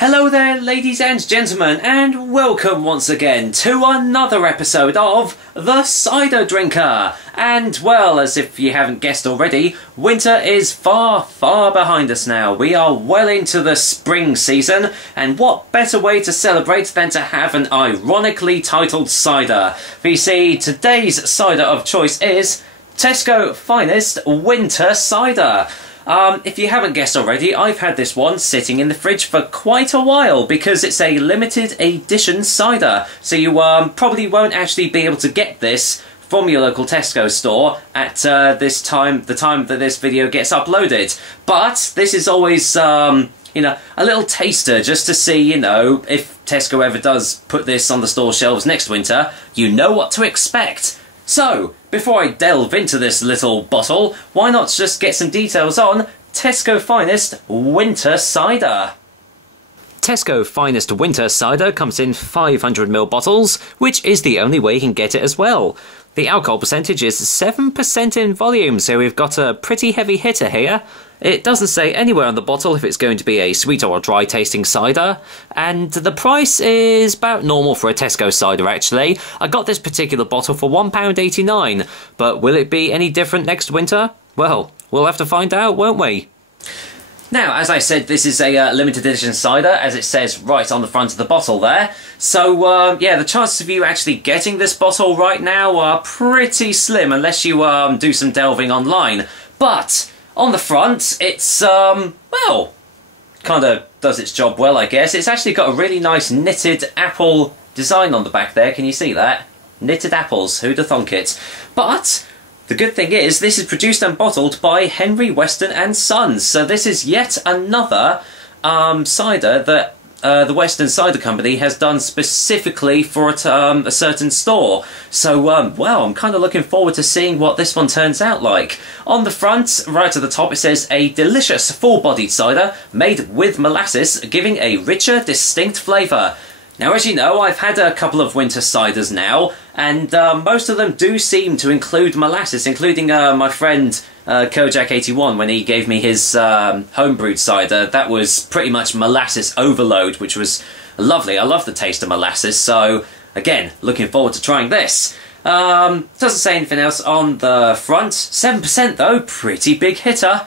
Hello there, ladies and gentlemen, and welcome once again to another episode of The Cider Drinker. And, well, as if you haven't guessed already, winter is far, far behind us now. We are well into the spring season, and what better way to celebrate than to have an ironically titled cider? For you see, today's cider of choice is Tesco Finest Winter Cider. If you haven't guessed already, I've had this one sitting in the fridge for quite a while because it's a limited edition cider. So you probably won't actually be able to get this from your local Tesco store at the time that this video gets uploaded. But this is always, you know, a little taster just to see, you know, if Tesco ever does put this on the store shelves next winter, you know what to expect. So, before I delve into this little bottle, why not just get some details on Tesco Finest Winter Cider? Tesco Finest Winter Cider comes in 500ml bottles, which is the only way you can get it as well. The alcohol percentage is 7% in volume, so we've got a pretty heavy hitter here. It doesn't say anywhere on the bottle if it's going to be a sweet or dry tasting cider, and the price is about normal for a Tesco cider actually. I got this particular bottle for £1.89, but will it be any different next winter? Well, we'll have to find out, won't we? Now, as I said, this is a limited edition cider, as it says right on the front of the bottle there. So, yeah, the chances of you actually getting this bottle right now are pretty slim, unless you do some delving online. But on the front, it's, well, kind of does its job well, I guess. It's actually got a really nice knitted apple design on the back there. Can you see that? Knitted apples, who'd have thunk it? But the good thing is, this is produced and bottled by Henry Weston and Sons. So this is yet another cider that the Weston Cider Company has done specifically for a certain store. So, well, I'm kind of looking forward to seeing what this one turns out like. On the front, right at the top, it says, a delicious full-bodied cider made with molasses, giving a richer, distinct flavour. Now, as you know, I've had a couple of winter ciders now, and most of them do seem to include molasses, including my friend Kojak81 when he gave me his homebrewed cider. That was pretty much molasses overload, which was lovely. I love the taste of molasses, so again, looking forward to trying this. Doesn't say anything else on the front. 7% though, pretty big hitter.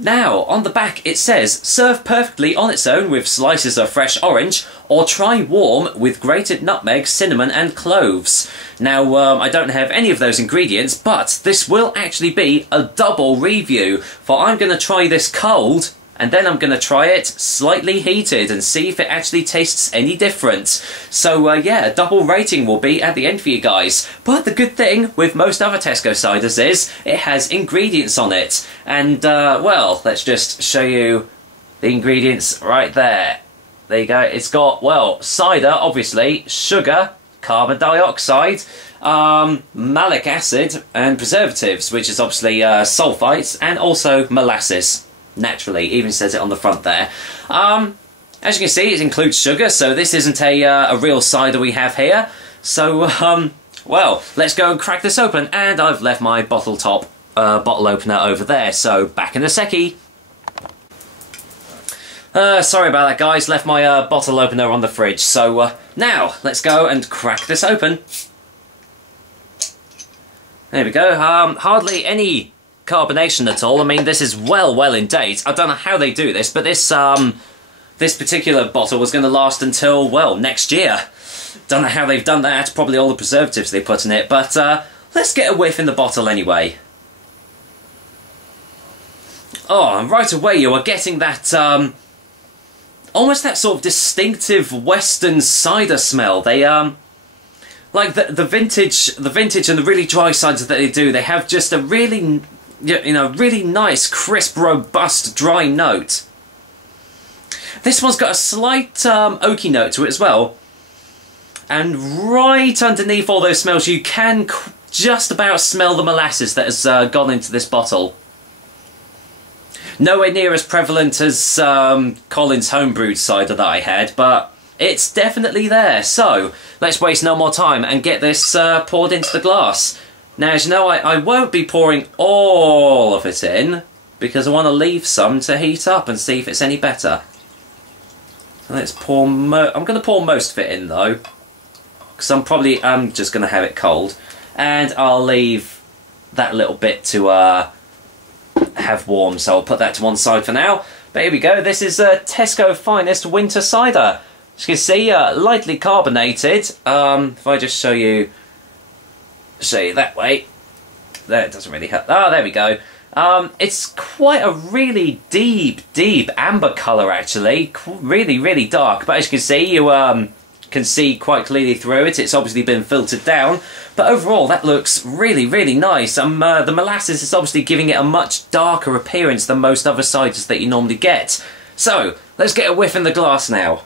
Now, on the back it says, serve perfectly on its own with slices of fresh orange, or try warm with grated nutmeg, cinnamon and cloves. Now, I don't have any of those ingredients, but this will actually be a double review, for I'm going to try this cold, and then I'm going to try it slightly heated and see if it actually tastes any different. So, yeah, a double rating will be at the end for you guys. But the good thing with most other Tesco ciders is it has ingredients on it. And, well, let's just show you the ingredients right there. There you go. It's got, well, cider, obviously, sugar, carbon dioxide, malic acid, and preservatives, which is obviously sulfites, and also molasses. Naturally, even says it on the front there. As you can see, it includes sugar, so this isn't a real cider we have here. So, well, let's go and crack this open, and I've left my bottle opener over there, so back in a seckie. Sorry about that, guys, left my bottle opener on the fridge, so now, let's go and crack this open. There we go, hardly any carbonation at all. I mean, this is well in date. I don't know how they do this, but this this particular bottle was going to last until, well, next year. Don't know how they've done that. Probably all the preservatives they put in it, but let's get a whiff in the bottle anyway. Oh, and right away you are getting that almost that sort of distinctive Western cider smell. They like the vintage and the really dry ciders that they do, they have just a really, you know, really nice, crisp, robust, dry note. This one's got a slight oaky note to it as well. And right underneath all those smells, you can just about smell the molasses that has gone into this bottle. Nowhere near as prevalent as Colin's homebrewed cider that I had, but it's definitely there. So, let's waste no more time and get this poured into the glass. Now, as you know, I won't be pouring all of it in, because I want to leave some to heat up and see if it's any better. Let's pour. I'm going to pour most of it in though, because I'm just going to have it cold, and I'll leave that little bit to have warm. So I'll put that to one side for now. But here we go. This is Tesco Finest Winter Cider. As you can see, lightly carbonated. If I just show you that way. There, it doesn't really help. Ah, there we go. It's quite a really deep amber colour, actually. Really, really dark. But as you can see, you can see quite clearly through it. It's obviously been filtered down. But overall, that looks really, really nice. The molasses is obviously giving it a much darker appearance than most other ciders that you normally get. So, let's get a whiff in the glass now.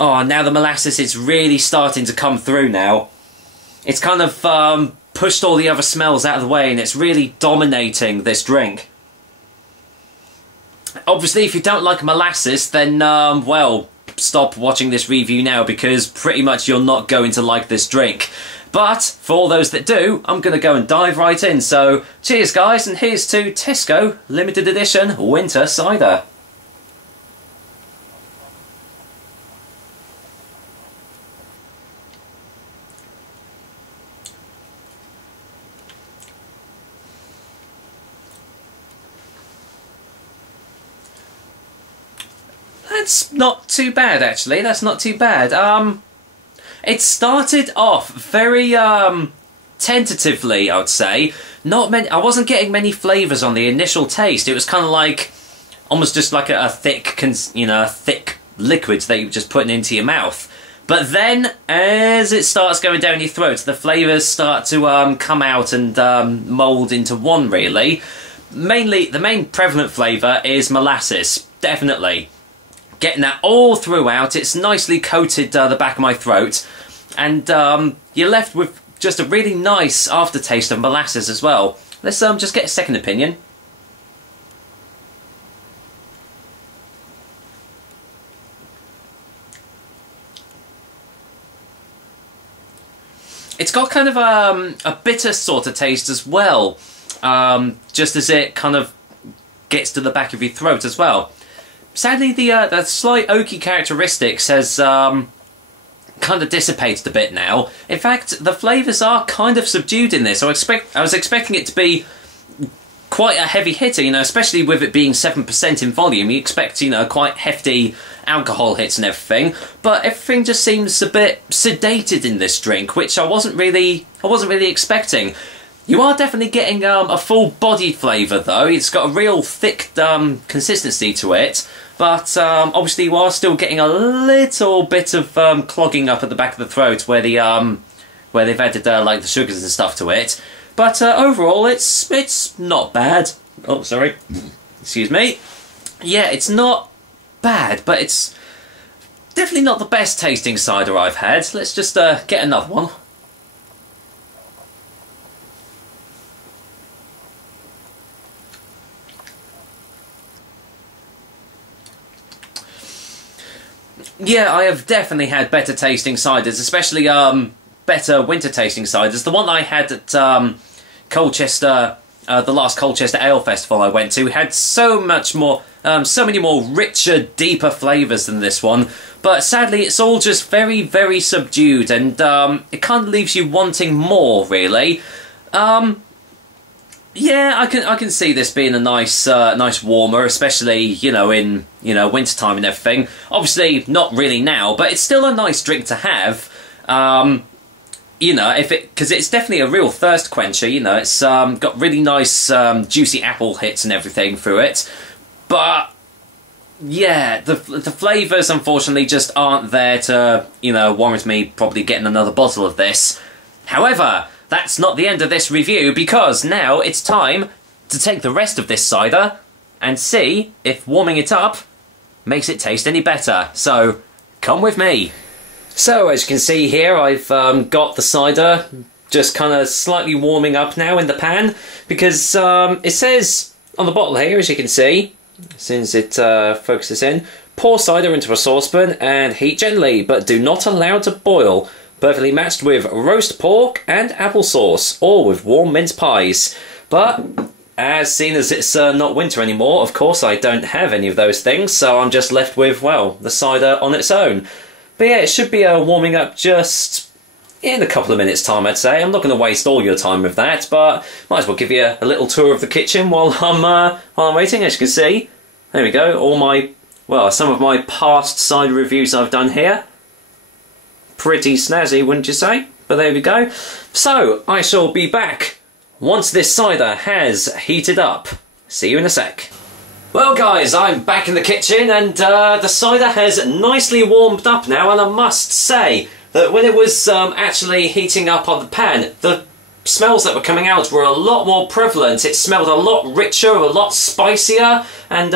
Oh, now the molasses is really starting to come through now. It's kind of pushed all the other smells out of the way, and it's really dominating this drink. Obviously, if you don't like molasses, then, well, stop watching this review now, because pretty much you're not going to like this drink. But, for all those that do, I'm going to go and dive right in. So, cheers guys, and here's to Tesco Limited Edition Winter Cider. That's not too bad, actually. That's not too bad. It started off very tentatively, I would say. Not many. I wasn't getting many flavours on the initial taste. It was kind of like almost just like a thick, thick liquid that you're just putting into your mouth. But then, as it starts going down your throat, the flavours start to come out and mould into one. Really, mainly the main prevalent flavour is molasses. Definitely. Getting that all throughout. It's nicely coated the back of my throat, and you're left with just a really nice aftertaste of molasses as well. Let's just get a second opinion. It's got kind of a bitter sort of taste as well, just as it kind of gets to the back of your throat as well. Sadly, the slight oaky characteristics has kind of dissipated a bit now. In fact, the flavours are kind of subdued in this. I was expecting it to be quite a heavy hitter, especially with it being 7% in volume. You expect, quite hefty alcohol hits and everything. But everything just seems a bit sedated in this drink, which I wasn't really expecting. You are definitely getting a full-bodied flavour, though. It's got a real thick consistency to it. But obviously you are still getting a little bit of clogging up at the back of the throat where they've added like the sugars and stuff to it. But overall, it's not bad. Oh, sorry. Excuse me. Yeah, it's not bad, but it's definitely not the best tasting cider I've had. Let's just get another one. Yeah, I have definitely had better tasting ciders, especially better winter tasting ciders. The one I had at Colchester, the last Colchester Ale Festival I went to, had so many more richer, deeper flavours than this one. But sadly, it's all just very, very subdued, and it kind of leaves you wanting more, really. Yeah, I can see this being a nice warmer, especially in wintertime and everything. Obviously, not really now, but it's still a nice drink to have. Because it's definitely a real thirst quencher. It's got really nice juicy apple hits and everything through it. But yeah, the flavours unfortunately just aren't there to warrant me probably getting another bottle of this. However, that's not the end of this review, because now it's time to take the rest of this cider and see if warming it up makes it taste any better. So, come with me. So, as you can see here, I've got the cider just kind of slightly warming up now in the pan, because it says on the bottle here, as you can see, as soon as it focuses in, pour cider into a saucepan and heat gently, but do not allow to boil. Perfectly matched with roast pork and applesauce, or with warm mince pies. But as seen as it's not winter anymore, of course I don't have any of those things, so I'm just left with, well, the cider on its own. But yeah, it should be warming up just in a couple of minutes' time, I'd say. I'm not going to waste all your time with that, but might as well give you a little tour of the kitchen while I'm waiting. As you can see, there we go, all my, well, some of my past cider reviews I've done here. Pretty snazzy, wouldn't you say? But there we go. So, I shall be back once this cider has heated up. See you in a sec. Well guys, I'm back in the kitchen and the cider has nicely warmed up now, and I must say that when it was actually heating up on the pan, the smells that were coming out were a lot more prevalent. It smelled a lot richer, a lot spicier, and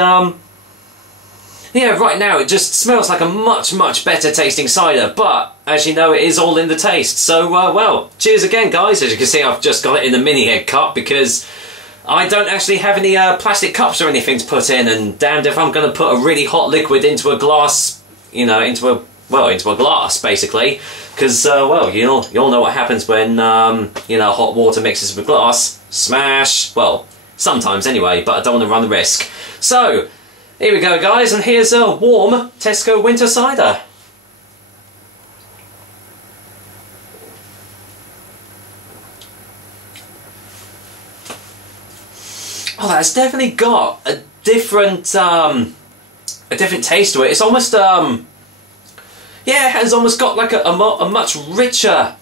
yeah, right now it just smells like a much better tasting cider, but as you know, it is all in the taste. So, well, cheers again, guys. As you can see, I've just got it in a mini egg cup because I don't actually have any plastic cups or anything to put in, and damned if I'm going to put a really hot liquid into a glass, you know, into a glass, basically, because, well, you all know what happens when, you know, hot water mixes with glass. Smash! Well, sometimes anyway, but I don't want to run the risk. So, here we go, guys, and here's a warm Tesco winter cider. Oh, that's definitely got a different taste to it. It's almost, yeah, it has almost got like a much richer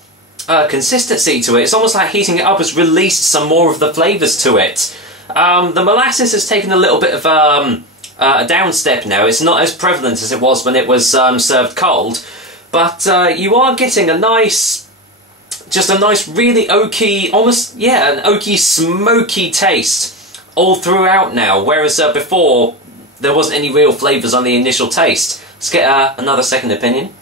consistency to it. It's almost like heating it up has released some more of the flavours to it. The molasses has taken a little bit of a down step now. It's not as prevalent as it was when it was served cold, but you are getting a nice, just a nice really oaky, almost, yeah, an oaky smoky taste all throughout now, whereas before there wasn't any real flavours on the initial taste. Let's get another second opinion.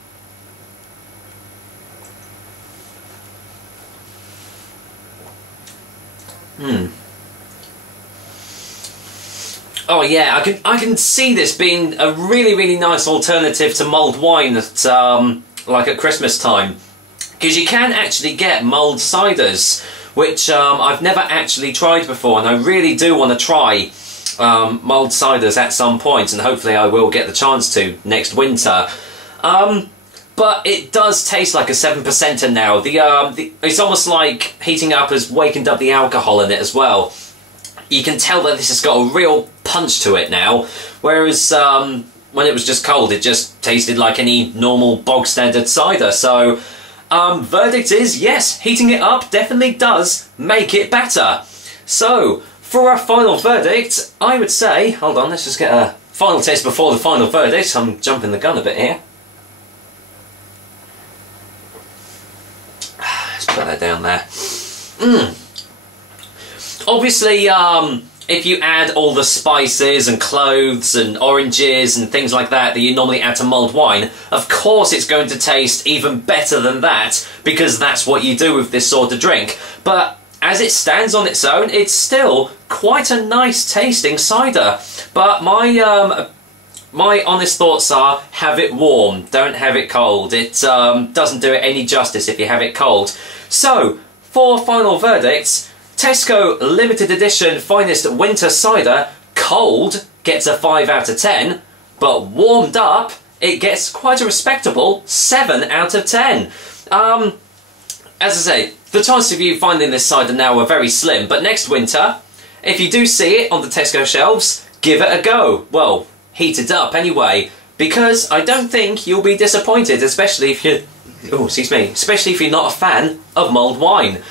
Oh yeah, I can see this being a really nice alternative to mulled wine at like at Christmas time, because you can actually get mulled ciders, which I've never actually tried before, and I really do want to try mulled ciders at some point, and hopefully I will get the chance to next winter. But it does taste like a 7%er now. It's almost like heating up has wakened up the alcohol in it as well. You can tell that this has got a real punch to it now, whereas when it was just cold it just tasted like any normal bog standard cider. So verdict is yes, heating it up definitely does make it better. So for our final verdict, I would say, hold on, let's just get a final taste before the final verdict. I'm jumping the gun a bit here. Let's put that down there. Obviously, if you add all the spices and cloves and oranges and things like that you normally add to mulled wine, of course it's going to taste even better than that, because that's what you do with this sort of drink. But as it stands on its own, it's still quite a nice tasting cider. But my honest thoughts are, have it warm, don't have it cold. It doesn't do it any justice if you have it cold. So, for final verdicts, Tesco limited edition finest winter cider, cold, gets a 5 out of 10, but warmed up, it gets quite a respectable 7 out of 10. As I say, the chances of you finding this cider now are very slim, but next winter, if you do see it on the Tesco shelves, give it a go. Well, heat it up anyway, because I don't think you'll be disappointed, especially if you're, especially if you're not a fan of mulled wine.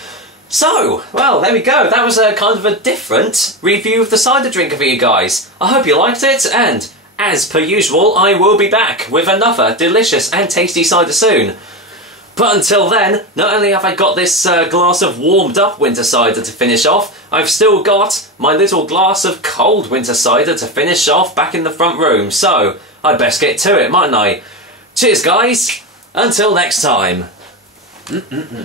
So, well, there we go. That was a kind of a different review of the cider drinker for you guys. I hope you liked it, and as per usual, I will be back with another delicious and tasty cider soon. But until then, not only have I got this glass of warmed up winter cider to finish off, I've still got my little glass of cold winter cider to finish off back in the front room. So, I'd best get to it, mightn't I? Cheers, guys. Until next time.